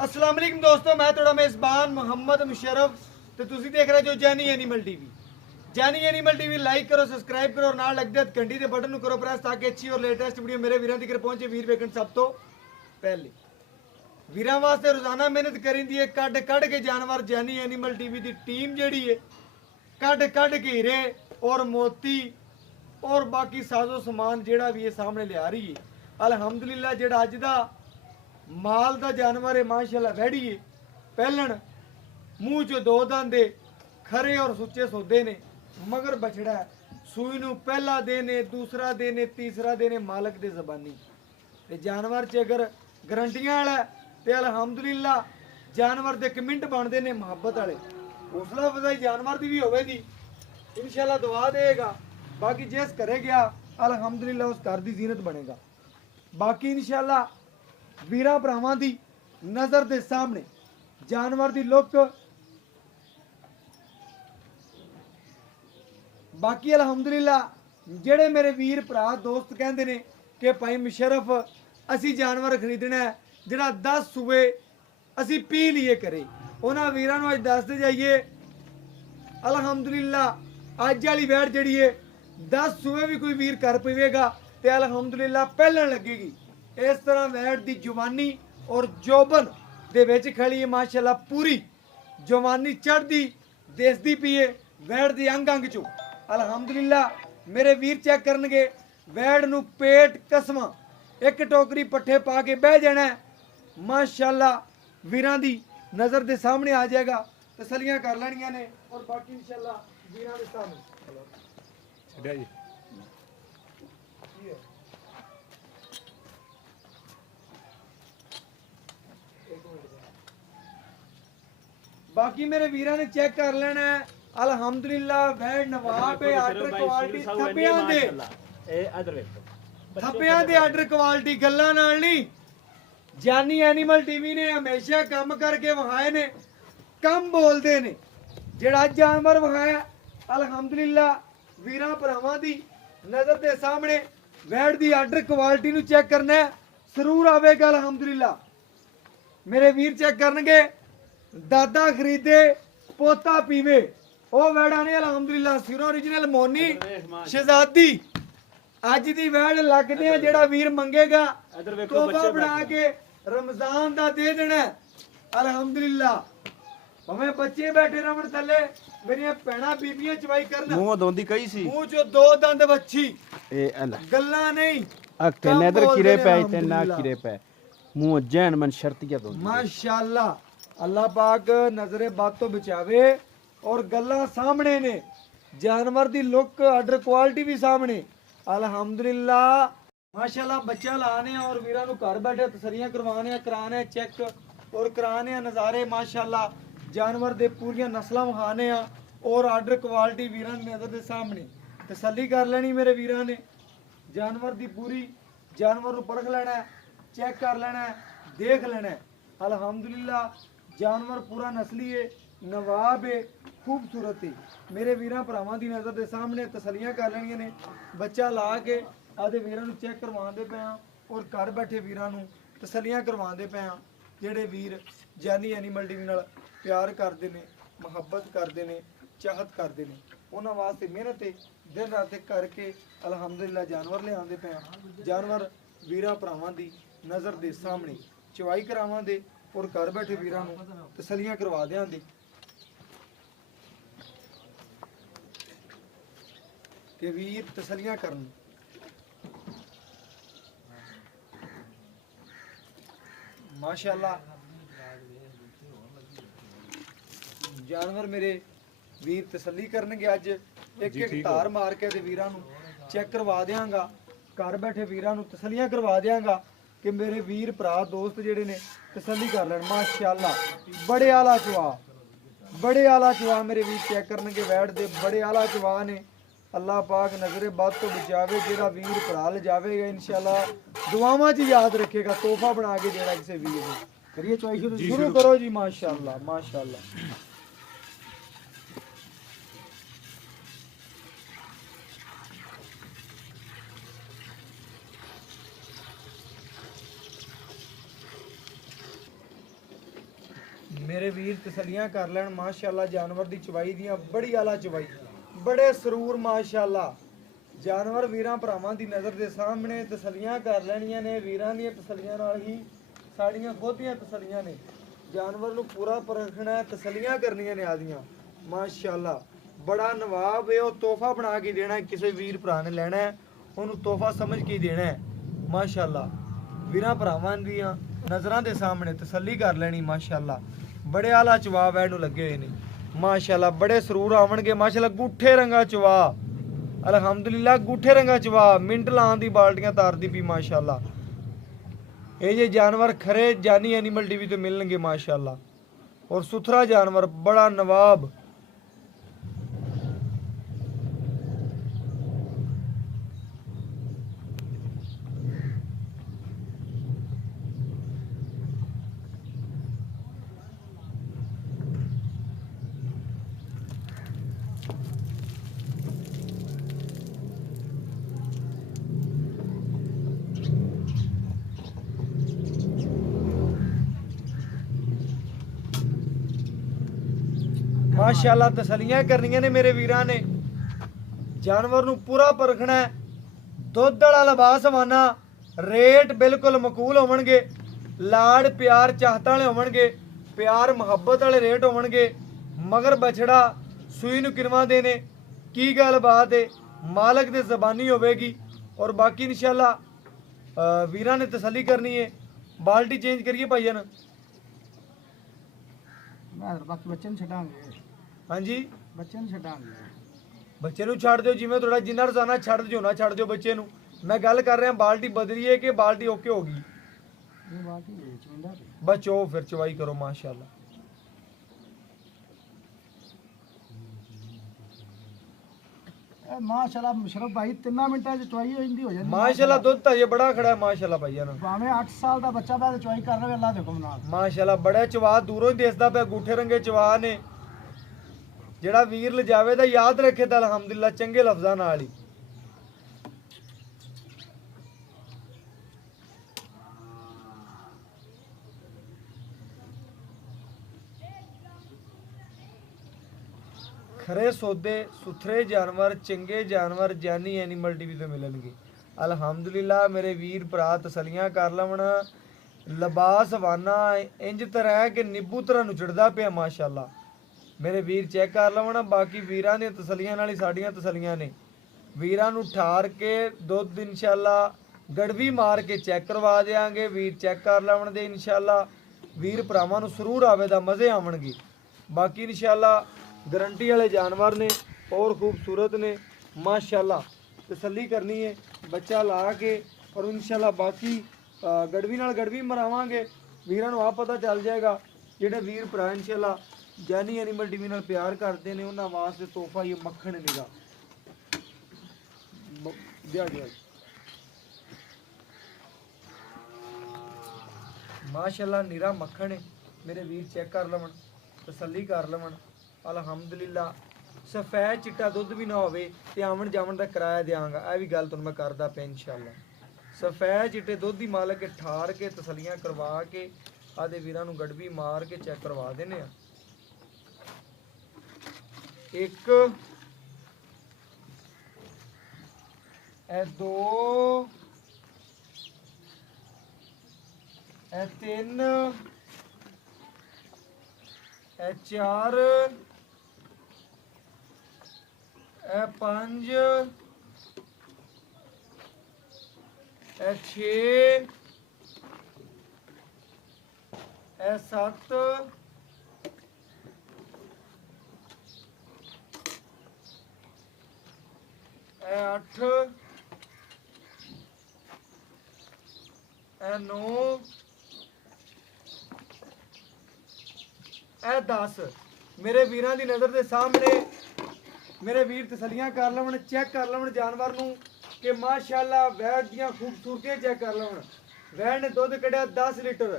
अस्सलाम वालेकुम दोस्तों, मैं थोड़ा मेज़बान मोहम्मद मुशर्रफ ਤੇ ਤੁਸੀਂ ਦੇਖ ਰਹੇ ਜੋ ਜੈਨੀ ਐਨੀਮਲ ਟੀਵੀ। ਜੈਨੀ ਐਨੀਮਲ ਟੀਵੀ ਲਾਈਕ ਕਰੋ, ਸਬਸਕ੍ਰਾਈਬ ਕਰੋ, ਨਾਲ ਲੱਗਦੇ ਘੰਟੀ ਦੇ ਬਟਨ ਨੂੰ ਕਰੋ ਪ੍ਰੈਸ ਤਾਂ ਕਿ ਅੱਛੀ ਔਰ ਲੇਟੈਸਟ ਵੀਡੀਓ ਮੇਰੇ ਵੀਰਾਂ ਤੱਕ ਪਹੁੰਚੇ। ਵੀਰ ਵੇਖਣ ਸਭ ਤੋਂ ਪਹਿਲੇ ਵੀਰਾਂ ਵਾਸਤੇ ਰੋਜ਼ਾਨਾ ਮਿਹਨਤ ਕਰਿੰਦੀ ਹੈ, ਕੱਢ ਕੱਢ ਕੇ ਜਾਨਵਰ। ਜੈਨੀ ਐਨੀਮਲ ਟੀਵੀ ਦੀ ਟੀਮ ਜਿਹੜੀ ਹੈ ਕੱਢ ਕੱਢ ਕੇ ਹੀਰੇ ਔਰ ਮੋਤੀ ਔਰ ਬਾਕੀ ਸਾਜ਼ੋ ਸਮਾਨ ਜਿਹੜਾ ਵੀ ਇਹ ਸਾਹਮਣੇ ਲਿਆ ਰਹੀ ਹੈ। ਅਲਹਮਦੁਲਿल्लाह ਜਿਹੜਾ ਅੱਜ ਦਾ माल का जानवर है माशाल्लाह वैड़ी है। पहलन मूँह चो दो दंदे खरे और सुच्चे सौदे ने, मगर बछड़ा है सूई नू पहला देने, दूसरा देने, तीसरा देने मालक दे जबानी। ते जानवर च अगर गारंटियां वाला ते अल्हम्दुलिल्लाह जानवर दे कमिंट बनते ने मुहब्बत वाले। हौसला अफजाई जानवर दी भी होवेगी, इंशाल्लाह दुआ देगा। बाकी जिस घरे गया अल्हम्दुलिल्लाह उस घर दी जीनत बनेगा। बाकी इंशाल्लाह ਵੀਰਾਂ ਭਰਾਵਾਂ ਦੀ ਨਜ਼ਰ ਦੇ ਸਾਹਮਣੇ ਜਾਨਵਰ ਦੀ ਲੁੱਕ ਬਾਕੀ ਅਲਹਮਦੁਲਿल्लाह ਜਿਹੜੇ ਮੇਰੇ ਵੀਰ ਭਰਾ ਦੋਸਤ ਕਹਿੰਦੇ ਨੇ ਕਿ ਭਾਈ ਮੁਸ਼ਰਫ ਅਸੀਂ ਜਾਨਵਰ ਖਰੀਦਣਾ ਹੈ ਜਿਹੜਾ 10 ਸੂਏ ਅਸੀਂ ਪੀ ਲਈਏ ਕਰੇ, ਉਹਨਾਂ ਵੀਰਾਂ ਨੂੰ ਅੱਜ ਦੱਸਦੇ ਜਾਈਏ ਅਲਹਮਦੁਲਿल्लाह ਅੱਜ ਵਾਲੀ ਵੈੜ ਜਿਹੜੀ ਹੈ 10 ਸੂਏ ਵੀ ਕੋਈ ਵੀਰ ਕਰ ਪਵੇਗਾ ਤੇ ਅਲਹਮਦੁਲਿल्लाह ਪਹਿਲਣ ਲੱਗੇਗੀ। इस तरह वैड़ की जवानी और जोबन दे विच खड़ी है माशाल्लाह, पूरी जवानी चढ़ती दिसदी पई है वैड़ दे अंग अंग चो। अल्हम्दुलिल्लाह मेरे वीर चेक करनगे वैड़ नू पेट कसमा एक टोकरी पट्ठे पा के बह जाना है माशाल्लाह वीरां दी नज़र दे सामने आ जाएगा। तसलियां कर लैणियां ने और बाकी इंशाल्लाह वीरां दे सामने छड्या जी। बाकी मेरे वीरा ने चेक कर लेना है अल्हम्दुलिल्लाह वैड़ नवाब है आर्डर क्वालिटी थप्पियां दे आर्डर क्वालिटी गल्लां नाल नहीं। जानी एनिमल टीवी ने हमेशा कम करके वहाए ने, कम बोलते ने। जेड़ा जानवर वहाया अल्हम्दुलिल्लाह वीरा भरावां दी नजर दे सामने वैड़ दी आर्डर क्वालिटी नू चेक करना है जरूर आवेगा। अल्हम्दुलिल्लाह मेरे वीर चेक करनगे दादा खरीदे पोता पीवे ओ वैड़ा ने अल्हम्दुलिल्लाह सिरों ओरिजिनल मोनी शहजादी अज दी वैड़ लगदे आ जेड़ा वीर मंगेगा तोहफा बना के रमजान दा दे देना अल्हम्दुलिल्लाह। भावें बच्चे बैठे रहन थल्ले मेरियां भैणां बीबियां चवाई करन मूंह दोंदी कई सी मूंह चो दो दंद वच्छी ए अल्लाह गल्लां नहीं अक्के नदर किरे पे ते ना किरे पे मूंह जैन मन शर्तिया दोंदी माशाल्लाह। अल्लाह पाक नजरे बात तो बचावे और गल्ला सामने ने जानवर दी लुक आर्डर क्वालिटी भी सामने अल्हम्दुलिल्लाह माशाल्लाह। बच्चा लाने और वीरां नू घर बैठे तसरियां करवाने कराने चेक और कराने नज़ारे माशाल्लाह जानवर दे पूरियां नस्लां वहाने और आर्डर क्वालिटी वीरां दी नज़र दे सामने तसल्ली कर लेनी मेरे वीरां ने। जानवर दी पूरी जानवर नू परख लेना है, चेक कर लेना है, देख लेना है अल्हम्दुलिल्लाह। जानवर पूरा नस्ली है, नवाब है, खूबसूरत है। मेरे वीरां भरावां दी नज़र दे सामने तसलियां कर लेनियां ने। बच्चा ला के आदे वीरां नू चेक करवांदे पे और घर बैठे वीरां नू तसलियां करवांदे पे जेड़े वीर जानी एनिमल टीवी नाल प्यार करदे ने, मुहब्बत करदे ने, चाहत करदे ने, उन्हां वास्ते मेहनत दिन रात करके अल्हम्दुलिल्लाह जानवर ले आंदे पे। जानवर वीरां भरावां दी नज़र दे सामने चवाई करावां दे और घर बैठे वीरां नू तसलियां करवा देंगे कि वीर तसलियां करन। माशाल्लाह जानवर मेरे वीर तसली करनगे। अज एक एक धार मार के ते वीरां नू चेक करवा देंगा, घर बैठे वीरां नू तसलियां करवा देंगा कि मेरे वीर भरा दोस्त जेडे ने तसली कर लें। माशाल्लाह बड़े आला चवा, बड़े आला चवा मेरे वीर चेक करनगे वैड़ दे बड़े आला चवा ने। अल्लाह पाक नजरे बद तो बचावे, जेड़ा वीर भरा ले जावेगा इंशाल्लाह दुआवां च याद रखेगा, तोहफा बना के देना किसी वीर को। करिए चॉइस शुरू करो जी। माशाल्लाह माशाल्लाह। ਮੇਰੇ ਵੀਰ ਤਸੱਲੀਆਂ ਕਰ ਲੈਣ ਮਾਸ਼ਾਅੱਲਾ ਜਾਨਵਰ ਦੀ ਚਵਾਈ ਦੀਆਂ ਬੜੀ ਆਲਾ ਚਵਾਈ ਬੜੇ ਸਰੂਰ ਮਾਸ਼ਾਅੱਲਾ ਜਾਨਵਰ ਵੀਰਾਂ ਭਰਾਵਾਂ ਦੀ ਨਜ਼ਰ ਦੇ ਸਾਹਮਣੇ ਤਸੱਲੀਆਂ ਕਰ ਲੈਣੀਆਂ ਨੇ ਵੀਰਾਂ ਦੀਆਂ ਤਸੱਲੀਆਂ ਨਾਲ ਹੀ ਸਾਡੀਆਂ ਖੁਦ ਦੀਆਂ ਤਸੱਲੀਆਂ ਨੇ ਜਾਨਵਰ ਨੂੰ ਪੂਰਾ ਪਰਖਣਾ ਹੈ ਤਸੱਲੀਆਂ ਕਰਨੀਆਂ ਨੇ ਆਦੀਆਂ ਮਾਸ਼ਾਅੱਲਾ ਬੜਾ ਨਵਾਬ ਹੈ ਉਹ ਤੋਹਫਾ ਬਣਾ ਕੇ ਦੇਣਾ ਹੈ ਕਿਸੇ ਵੀਰ ਭਰਾ ਨੇ ਲੈਣਾ ਹੈ ਉਹਨੂੰ ਤੋਹਫਾ ਸਮਝ ਕੇ ਦੇਣਾ ਹੈ ਮਾਸ਼ਾਅੱਲਾ ਵੀਰਾਂ ਭਰਾਵਾਂ ਦੀਆਂ ਨਜ਼ਰਾਂ ਦੇ ਸਾਹਮਣੇ ਤਸੱਲੀ ਕਰ ਲੈਣੀ ਮਾਸ਼ਾਅੱਲਾ ਬੜੇ ਆਲਾ ਚਵਾਬ ਇਹਨੂੰ ਲੱਗੇ ਹੋਏ ਨੇ ਮਾਸ਼ਾਅੱਲਾ ਬੜੇ ਸਰੂਰ ਆਵਣਗੇ ਮਾਸ਼ਾਅੱਲਾ ਗੂਠੇ ਰੰਗਾ ਚਵਾ ਅਲਹਮਦੁਲਿਲਾ ਗੂਠੇ ਰੰਗਾ ਚਵਾ ਮਿੰਟ ਲਾਉਣ ਦੀ ਬਾਲਟੀਆਂ ਤਾਰਦੀ ਪਈ ਮਾਸ਼ਾਅੱਲਾ ਇਹ ਜੇ ਜਾਨਵਰ ਖਰੇ ਜਾਨੀ ਐਨੀਮਲ ਟੀਵੀ ਤੇ ਮਿਲਣਗੇ ਮਾਸ਼ਾਅੱਲਾ ਔਰ ਸੁਥਰਾ ਜਾਨਵਰ ਬੜਾ ਨਵਾਬ ਮਾਸ਼ਾਅੱਲਾ ਤਸੱਲੀਆਂ ਕਰਨੀਆਂ ਨੇ ਮੇਰੇ ਵੀਰਾਂ ਨੇ ਜਾਨਵਰ ਨੂੰ ਪੂਰਾ ਪਰਖਣਾ ਹੈ ਦੁੱਧ ਵਾਲਾ ਲਿਬਾਸ ਵਾਨਾ ਰੇਟ ਬਿਲਕੁਲ ਮਕੂਲ ਹੋਣਗੇ ਲਾੜ ਪਿਆਰ ਚਾਹਤਾਂ ਵਾਲੇ ਹੋਣਗੇ ਪਿਆਰ ਮੁਹੱਬਤ ਵਾਲੇ ਰੇਟ ਹੋਣਗੇ ਮਗਰ ਬਛੜਾ ਸੂਈ ਨੂੰ ਕਿਨਵਾ ਦੇ ਨੇ ਕੀ ਗੱਲ ਬਾਤ ਹੈ ਮਾਲਕ ਦੇ ਜ਼ਬਾਨੀ ਹੋਵੇਗੀ ਔਰ ਬਾਕੀ ਇਨਸ਼ਾਅੱਲਾ ਵੀਰਾਂ ਨੇ ਤਸੱਲੀ ਕਰਨੀ ਹੈ ਬਾਲਟੀ ਚੇਂਜ ਕਰੀਏ ਭਾਈਆਂ ਬਾਕੀ ਬੱਚੇ ਨੂੰ ਛੱਡਾਂਗੇ ਹਾਂਜੀ ਬੱਚੇ ਨੂੰ ਛੱਡਾਂਗੇ ਬੱਚੇ ਨੂੰ ਛੱਡ ਦਿਓ ਜਿਵੇਂ ਤੁਹਾਡਾ ਜਿੰਨਾ ਰੋਜ਼ਾਨਾ ਛੱਡ ਦਿਓ ਨਾ ਛੱਡ ਦਿਓ ਬੱਚੇ ਨੂੰ ਮੈਂ ਗੱਲ ਕਰ ਰਿਹਾ ਬਾਲਟੀ ਬਦਲੀ ਹੈ ਕਿ ਬਾਲਟੀ ਓਕੇ ਹੋ ਗਈ ਇਹ ਬਾਕੀ ਵੇਚ ਹੁੰਦਾ ਬਚੋ ਫਿਰ ਚਵਾਈ ਕਰੋ ਮਾਸ਼ਾਅੱਲਾ ਇਹ ਮਾਸ਼ਾਅੱਲਾ ਮੁਸ਼ਰਫ ਭਾਈ 3 ਮਿੰਟਾਂ ਚ ਚੁਆਈ ਹੋ ਜਾਂਦੀ ਮਾਸ਼ਾਅੱਲਾ ਦੁੱਧ ਤਾਂ ਜੇ ਬੜਾ ਖੜਾ ਹੈ ਮਾਸ਼ਾਅੱਲਾ ਭਾਈਆਂ ਨੂੰ ਭਾਵੇਂ 8 ਸਾਲ ਦਾ ਬੱਚਾ ਬਾਅਦ ਚੁਆਈ ਕਰ ਰਿਹਾ ਅੱਲਾਹ ਦੇ ਹੁਕਮ ਨਾਲ ਮਾਸ਼ਾਅੱਲਾ ਬੜਾ ਚਵਾ ਦੂਰੋਂ ਹੀ ਦਿਸਦਾ ਪਿਆ ਗੂਠੇ ਰੰਗੇ ਚਵਾ ਨੇ ਜਿਹੜਾ ਵੀਰ ਲਿਜਾਵੇ ਤਾਂ ਯਾਦ ਰੱਖੇ ਤਾਂ ਅਲਹਮਦੁਲਿਲਾ ਚੰਗੇ ਲਫ਼ਜ਼ਾਂ ਨਾਲ ਹੀ ਖਰੇ ਸੌਦੇ ਸੁਥਰੇ ਜਾਨਵਰ ਚੰਗੇ ਜਾਨਵਰ ਜਾਨੀ ਐਨੀਮਲ ਟੀਵੀ ਤੇ ਮਿਲਣਗੇ ਅਲਹਮਦੁਲਿਲਾ ਮੇਰੇ ਵੀਰ ਭਰਾ ਤਸੱਲੀਆਂ ਕਰ ਲਵਣ ਲਿਬਾਸ ਵਾਨਾ ਇੰਜ ਤਰ੍ਹਾਂ ਕਿ ਨਿੱਬੂ ਤਰ੍ਹਾਂ ਨੂੰ ਚੜਦਾ ਪਿਆ ਮਾਸ਼ਾਅੱਲਾ ਮੇਰੇ ਵੀਰ ਚੈੱਕ ਕਰ ਲਵਣ ਬਾਕੀ ਵੀਰਾਂ ਦੀਆਂ ਤਸੱਲੀਆਂ ਨਾਲ ਹੀ ਸਾਡੀਆਂ ਤਸੱਲੀਆਂ ਨੇ ਵੀਰਾਂ ਨੂੰ ਠਾਰ ਕੇ ਦੁੱਧ ਇਨਸ਼ਾਅੱਲਾ ਗੜਵੀ ਮਾਰ ਕੇ ਚੈੱਕ ਕਰਵਾ ਦੇਾਂਗੇ ਵੀਰ ਚੈੱਕ ਕਰ ਲਵਣ ਦੇ ਇਨਸ਼ਾਅੱਲਾ ਵੀਰ ਭਰਾਵਾਂ ਨੂੰ ਸਰੂਰ ਆਵੇ ਦਾ ਮਜ਼ੇ ਆਵਣਗੇ ਬਾਕੀ ਇਨਸ਼ਾਅੱਲਾ गारंटी वाले जानवर ने और खूबसूरत ने माशाल्लाह तसल्ली करनी है बच्चा ला के और इंशाल्लाह बाकी गड़वी नाल गड़वी मरावांगे वीरां नूं आ पता चल जाएगा जिहड़े वीर भरा इंशाल्लाह जानी एनिमल टीवी नाल प्यार करते ने उन्हां वास्ते तोहफा ये मक्खण निगा दिया गया माशाल्लाह निरा मक्खण है मेरे वीर चेक कर लवन तसल्ली कर लवन ਅਲਹਮਦੁਲਿਲਾ ਸਫੈਦ ਚਿੱਟਾ ਦੁੱਧ ਵੀ ਨਾ ਹੋਵੇ ਤੇ ਆਵਣ ਜਾਵਣ ਦਾ ਕਿਰਾਇਆ ਦਿਆਂਗਾ ਇਹ ਵੀ ਗੱਲ ਤੁਹਾਨੂੰ ਮੈਂ ਕਰਦਾ ਪਿਆ ਇਨਸ਼ਾਅੱਲਾ ਸਫੈਦ ਚਿੱਟੇ ਦੁੱਧ ਦੀ ਮਾਲਕ ਠਾਰ ਕੇ ਤਸੱਲੀਆਂ ਕਰਵਾ ਕੇ ਆਦੇ ਵੀਰਾਂ ਨੂੰ ਗੜਵੀ ਮਾਰ ਕੇ ਚੈੱਕ ਕਰਵਾ ਦਿੰਨੇ ਆ ਇੱਕ ਇਹ ਦੋ ਇਹ ਤਿੰਨ ਇਹ ਚਾਰ ਇਹ 5 ਇਹ 6 ਇਹ 7 ਇਹ 8 ਇਹ 9 ਇਹ 10 ਮੇਰੇ ਵੀਰਾਂ ਦੀ ਨਜ਼ਰ ਦੇ ਸਾਹਮਣੇ मेरे वीर तसलियां कर लवन चेक कर लवन जानवर नूं कि माशाअल्लाह वैड़ दियां खूबसूरतियां चेक कर लवन वैड़ ने दुध कढ़िया 10 लीटर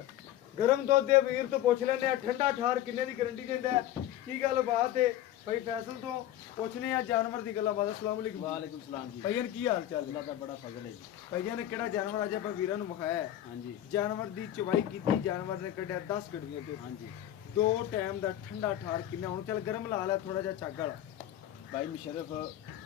गर्म दुध दे वीर तो पुछ लेने ठंडा ठार किन्ने दी गारंटी देंदा है की गल बात है भाई फैसल तो पुछने आ जानवर दी गल्लां बात अस्सलाम वालेकुम वालेकुम सलाम जी भाईयन की हाल चाल अल्लाह दा बड़ा फजल है जी भाईयन ने केड़ा जानवर आज ਆਪਾਂ ਵੀਰਾਂ ਨੂੰ ਵਿਖਾਇਆ ਹੈ हां जी जानवर दी चवाई कीती जानवर ने कढ़िया 10 गड्डियां के हां जी ਦੋ ਟਾਈਮ ਦਾ ਠੰਡਾ ਠਾਰ ਕਿੰਨਾ ਹੁਣ ਚੱਲ ਗਰਮ ਲਾ ਲੈ ਥੋੜਾ ਜਿਹਾ ਚੱਗ ਵਾਲਾ ਭਾਈ ਮੁਸ਼ਰਫ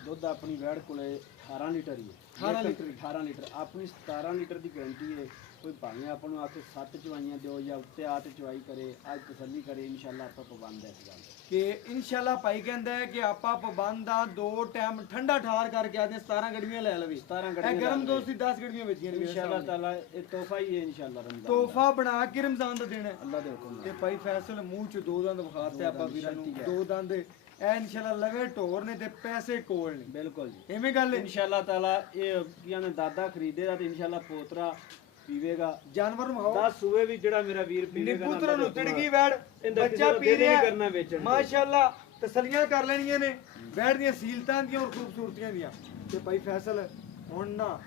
ਦੁੱਧ ਆਪਣੀ ਵੈੜ ਕੋਲੇ 18 ਲੀਟਰ ਹੀ ਹੈ 18 ਲੀਟਰ 18 ਲੀਟਰ ਆਪਣੀ 17 ਲੀਟਰ ਦੀ ਗਾਰੰਟੀ ਹੈ ਕੋਈ ਭਾਵੇਂ ਆਪਾਂ ਨੂੰ ਆਖੇ 7 ਚਵਾਈਆਂ ਦਿਓ ਜਾਂ ਉੱਤੇ ਆ ਤੇ ਚਵਾਈ ਕਰੇ ਅੱਜ ਤਸੱਲੀ ਕਰੇ ਇਨਸ਼ਾਅੱਲਾ ਆਪਾਂ ਪਾਬੰਦ ਹੈ ਇਸ ਗੱਲ ਦਾ। ਕਿ ਇਨਸ਼ਾਅੱਲਾ ਭਾਈ ਕਹਿੰਦਾ ਹੈ ਕਿ ਆਪਾਂ ਪਾਬੰਦ ਆ ਦੋ ਟਾਈਮ ਠੰਡਾ ਠਾਰ ਕਰਕੇ ਆਦੇ 17 ਗੜਵੀਆਂ ਲੈ ਲਵੇ 17 ਇਹ ਗੜਵੀਆਂ ਗਰਮ ਦੋਸਤੀ 10 ਗੜਵੀਆਂ ਵੇਚੀਆਂ ਨੇ ਇਨਸ਼ਾਅੱਲਾ ਤਾਲਾ ਇਹ ਤੋਹਫਾ ਹੀ ਹੈ ਇਨਸ਼ਾਅੱਲਾ ਰਮਜ਼ਾਨ ਦਾ। ਤੋਹਫਾ ਬਣਾ ਕੇ ਰਮਜ਼ਾਨ ਦਾ ਦੇਣਾ ਹੈ। ਅੱਲਾ ਦੇ ਹੁਕਮ ਤੇ ਨਾਲ। ਭਾਈ ਫੈਸਲ ਮੂੰਹ ਚ ਦੋ ਦੰਦ ਵਿਖਾਤੇ ਆਪਾਂ ਵੀਰਾਂ ਨੂੰ ਸ਼ਰਤੀ ਹੈ। ਦੋ ਦੰਦ ਇਹ ਇਨਸ਼ਾਅੱਲਾ ਲਵੇ ਢੋਰ ਨੇ ਤੇ ਪੈਸੇ ਕੋਲ ਨੇ ਬਿਲਕੁਲ ਜੀ ਐਵੇਂ ਗੱਲ ਹੈ ਇਨਸ਼ਾਅੱਲਾ ਤਾਲਾ ਇਹ ਕੀ ਨੇ ਦਾਦਾ ਖਰੀਦੇਗਾ ਤੇ ਇਨਸ਼ਾਅੱਲਾ ਪੋਤਰਾ ਪੀਵੇਗਾ ਜਾਨਵਰ ਨੂੰ ਖਾਓ 10 ਸੂਏ ਵੀ ਜਿਹੜਾ ਮੇਰਾ ਵੀਰ ਪੀਵੇਗਾ ਨਿਪੁੱਤਰ ਨੂੰ ਚੜਗੀ ਵੈੜ ਇਹਦਾ ਬੱਚਾ ਕਿਸੇ ਪੀ ਦਾ ਦਿਲ ਰਿਹਾ ਨਹੀਂ ਕਰਨਾ ਵੇਚਣ ਨੂੰ। ਮਾਸ਼ਾਅੱਲਾ ਤਸੱਲੀਆਂ ਕਰ ਲੈਣੀਆਂ ਨੇ ਵੈੜ ਦੀਆਂ ਸੀਲਤਾਂ ਦੀਆਂ ਔਰ ਖੂਬਸੂਰਤੀਆਂ ਦੀਆਂ ਤੇ ਭਾਈ ਫੈਸਲ ਹੁਣ ਨਾ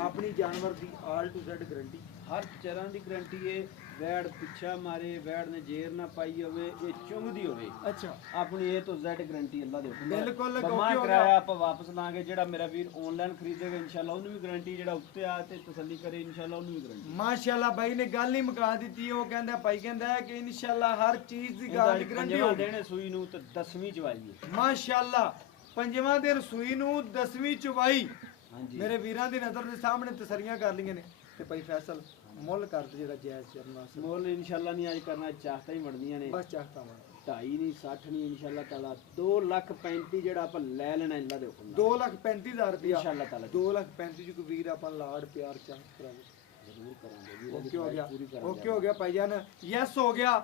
ਆਪਣੀ ਜਾਨਵਰ ਦੀ ਆਲ ਟੂ ਜ਼ੈਡ ਗਾਰੰਟੀ ਹਰ ਤਰ੍ਹਾਂ ਦੀ ਗਰੰਟੀ ਹੈ ਵੈੜ ਪਿੱਛਾ ਮਾਰੇ ਵੈੜ ਨੇ ਜੇਰ ਨਾ ਪਾਈ ਹੋਵੇ ਇਹ ਚੁੰਗਦੀ ਹੋਵੇ ਅੱਛਾ ਆਪਣੀ A ਤੋਂ Z ਗਰੰਟੀ ਅੱਲਾ ਦੇ ਹੁਕਮ ਨਾਲ। ਬਿਲਕੁਲ, ਬਮਾ ਕਿਉਂਕਿ ਉਹਦਾ- ਕਰਾਇਆ ਆਪਾਂ ਵਾਪਸ ਲਾਂਗੇ ਜਿਹੜਾ ਮੇਰਾ ਵੀਰ ਆਨਲਾਈਨ ਖਰੀਦੇਗਾ ਇਨਸ਼ਾਅੱਲਾ ਉਹਨੂੰ ਵੀ ਗਰੰਟੀ ਜਿਹੜਾ ਉੱਤੇ ਆ ਤੇ ਤਸੱਲੀ ਕਰੇ ਇਨਸ਼ਾਅੱਲਾ ਉਹਨੂੰ ਵੀ ਗਰੰਟੀ ਮਾਸ਼ਾਅੱਲਾ ਭਾਈ ਨੇ ਗੱਲ ਹੀ ਮੁਕਾ ਦਿੱਤੀ ਉਹ ਕਹਿੰਦਾ ਭਾਈ ਕਹਿੰਦਾ ਹੈ ਕਿ ਇਨਸ਼ਾਅੱਲਾ ਹਰ ਚੀਜ਼ ਦੀ ਗੱਲ ਦੀ ਗਾਰੰਟੀ ਪੰਜਵਾਂ ਹੋਊਗੀ ਦੇਣੇ ਸੂਈ ਨੂੰ ਤੇ 10ਵੀਂ ਚਵਾਈ ਹੈ ਮਾਸ਼ਾਅੱਲਾ ਪੰਜਵਾਂ ਦਿਨ ਸੂਈ ਨੂੰ 10ਵੀਂ ਚੁਵਾਈ ਹਾਂਜੀ ਮੇਰੇ ਵੀਰਾਂ ਦੀ ਨਜ਼ਰ ਦੇ ਸਾਹਮਣੇ ਤਸਰੀਆਂ ਕਰ ਲਈਆਂ ਨੇ ਤੇ ਭਾਈ ਫੈਸਲ ਮੁੱਲ ਕਰ ਦੇ ਜਿਹੜਾ ਜਾਇਜ਼ ਚਰਨਾ ਮੋਲ ਇਨਸ਼ਾਅੱਲਾ ਨਹੀਂ ਅੱਜ ਕਰਨਾ ਚਾਹਤਾ ਹੀ ਬਣਦੀਆਂ ਨੇ ਬਸ ਚਾਹਤਾ ਮੈਂ 2.5 ਨਹੀਂ 60 ਨਹੀਂ ਇਨਸ਼ਾਅੱਲਾ ਤਾਲਾ 2,35,000 ਜਿਹੜਾ ਆਪਾਂ ਲੈ ਲੈਣਾ ਅੱਲਾ ਦੇ ਹੁਕਮ ਨਾਲ 2,35,000 ਰੁਪਇਆ ਇਨਸ਼ਾਅੱਲਾ ਤਾਲਾ 2,35,000 ਚ ਕੋਈ ਵੀਰ ਆਪਾਂ ਲਾੜ ਪਿਆਰ ਚਾਹ ਕਰਾਂਗੇ ਜ਼ਰੂਰ ਕਰਾਂਗੇ ਵੀਰ ਓਕੇ ਹੋ ਗਿਆ ਪੂਰੀ ਓਕੇ ਹੋ ਗਿਆ ਭਾਈਜਾਨ ਯੈਸ ਹੋ ਗਿਆ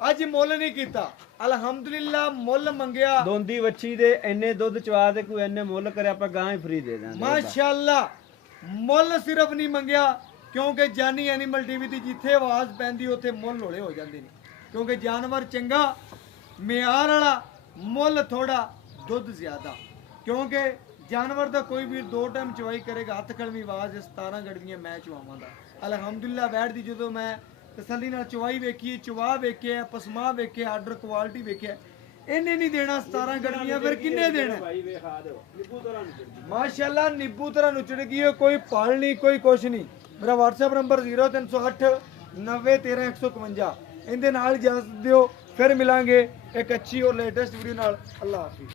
ਅੱਜ ਮੁੱਲ ਨਹੀਂ ਕੀਤਾ ਅਲਹਮਦੁਲਿਲਾ ਮੁੱਲ ਮੰਗਿਆ ਦੋਂਦੀ ਵੱਛੀ ਦੇ ਇੰਨੇ ਦੁੱਧ ਚਵਾ ਦੇ ਕੋਈ ਇੰਨੇ ਮੁੱਲ ਕਰੇ ਆਪਾਂ ਗਾਂ ਹੀ ਫ੍ਰੀ ਦੇ ਦਾਂਗੇ ਮਾਸ਼ਾਅੱਲਾ ਮੁੱਲ ਸਿਰਫ ਨਹੀਂ ਮੰਗਿਆ ਕਿਉਂਕਿ ਜਾਨੀ ਐਨੀਮਲ ਟੀਵੀ ਦੀ ਜਿੱਥੇ ਆਵਾਜ਼ ਪੈਂਦੀ ਉੱਥੇ ਮੁੱਲ ਹੌਲੇ ਹੋ ਜਾਂਦੇ ਨੇ ਕਿਉਂਕਿ ਜਾਨਵਰ ਚੰਗਾ ਮਿਆਰ ਵਾਲਾ ਮੁੱਲ ਥੋੜਾ ਦੁੱਧ ਜ਼ਿਆਦਾ ਕਿਉਂਕਿ ਜਾਨਵਰ ਦਾ ਕੋਈ ਵੀ ਦੋ ਟਾਈਮ ਚਵਾਈ ਕਰੇਗਾ ਹੱਥ ਕਲਮੀ ਆਵਾਜ਼ 17 ਗੜਵੀਆਂ ਮੈਂ ਚਵਾਵਾਂਗਾ ਅਲਹਮਦੁਲਿਲਾ ਬੈਠ ਦੀ ਜਦੋਂ ਮੈਂ ਤਸੱਲੀ ਨਾਲ ਚਵਾਈ ਵੇਖੀ ਚਵਾ ਵੇਖਿਆ ਪਸਮਾ ਵੇਖਿਆ ਆਰਡਰ ਕੁਆਲਿਟੀ ਵੇਖਿਆ ਇਹਨੇ ਨਹੀਂ ਦੇਣਾ 17 ਗੜਵੀਆਂ ਫਿਰ ਕਿੰਨੇ ਦੇਣਾ ਭਾਈ ਵੇਖਾ ਦਿਓ ਨਿੱਬੂ ਤਰ੍ਹਾਂ ਨੂੰ ਚੜਦੀ ਮਾਸ਼ਾਅੱਲਾ ਨਿੱਬੂ ਤਰ੍ਹਾਂ ਨੁਚੜ ਗਈ ਹੈ ਕੋਈ ਪਾਲ ਨਹੀਂ ਕੋਈ ਕੁਛ ਨਹੀਂ ਮੇਰਾ WhatsApp ਨੰਬਰ 0308 9013 ਇਹਦੇ ਨਾਲ ਇਜਾਜ਼ਤ ਦਿਓ ਫਿਰ ਮਿਲਾਂਗੇ ਇੱਕ ਅੱਛੀ ਔਰ ਲੇਟੈਸਟ ਵੀਡੀਓ ਨਾਲ ਅੱਲਾਹ ਹਾਫਿਜ਼